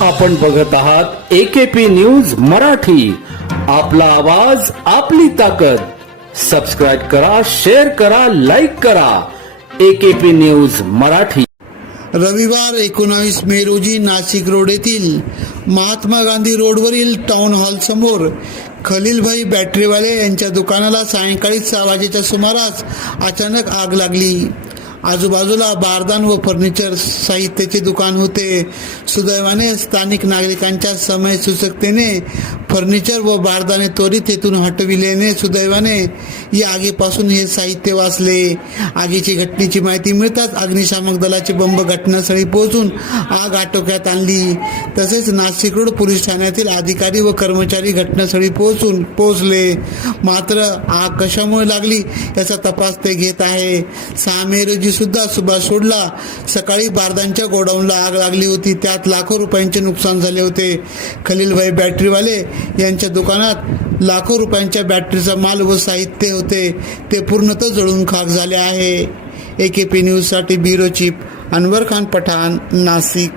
आपण बघत आहात एकेपी न्यूज मराठी. आपला आवाज आपली ताकद. सबस्क्राईब करा शेअर करा लाईक करा. AKP news Marathi. रविवार एकोणावीस मे रोजी नाशिक रोड येथील महात्मा गांधी रोडवरील टाउन हॉल समोर खलीलभाई बॅटरीवाले यांच्या दुकानाला सायंकाळी सहा वाजेच्या सुमारास अचानक आग लागली. आजूबाजूला बारदान व फर्निचर साहित्याचे दुकान होते. सुदैवाने स्थानिक नागरिकांच्या समयसूचकतेने फर्निचर व बारदाने त्वरित येथून हटविल्याने सुदैवाने या आगीपासून हे साहित्य वाचले. आगीची घटनेची माहिती मिळताच अग्निशामक दलाचे बंब घटनास्थळी पोहोचून आग आटोक्यात आणली. तसेच नाशिक रोड पोलीस ठाण्यातील अधिकारी व कर्मचारी घटनास्थळी पोहोचून पोहोचले. मात्र आग कशामुळे लागली याचा तपास ते घेत आहे. सहा मे रोजी सुद्धा सुभाष सोडला. सकाळी बारदांच्या गोडाऊनला आग लागली होती. त्यात लाखो रुपयांचे नुकसान झाले होते. खलीलभाई बॅटरीवाले यांच्या दुकानात लाखो रुपयांच्या बॅटरीचा माल व साहित्य होते. ते पूर्णतः जळून खाक झाले आहे. ए के पी न्यूजसाठी ब्युरो चीफ अनवर खान पठाण नाशिक.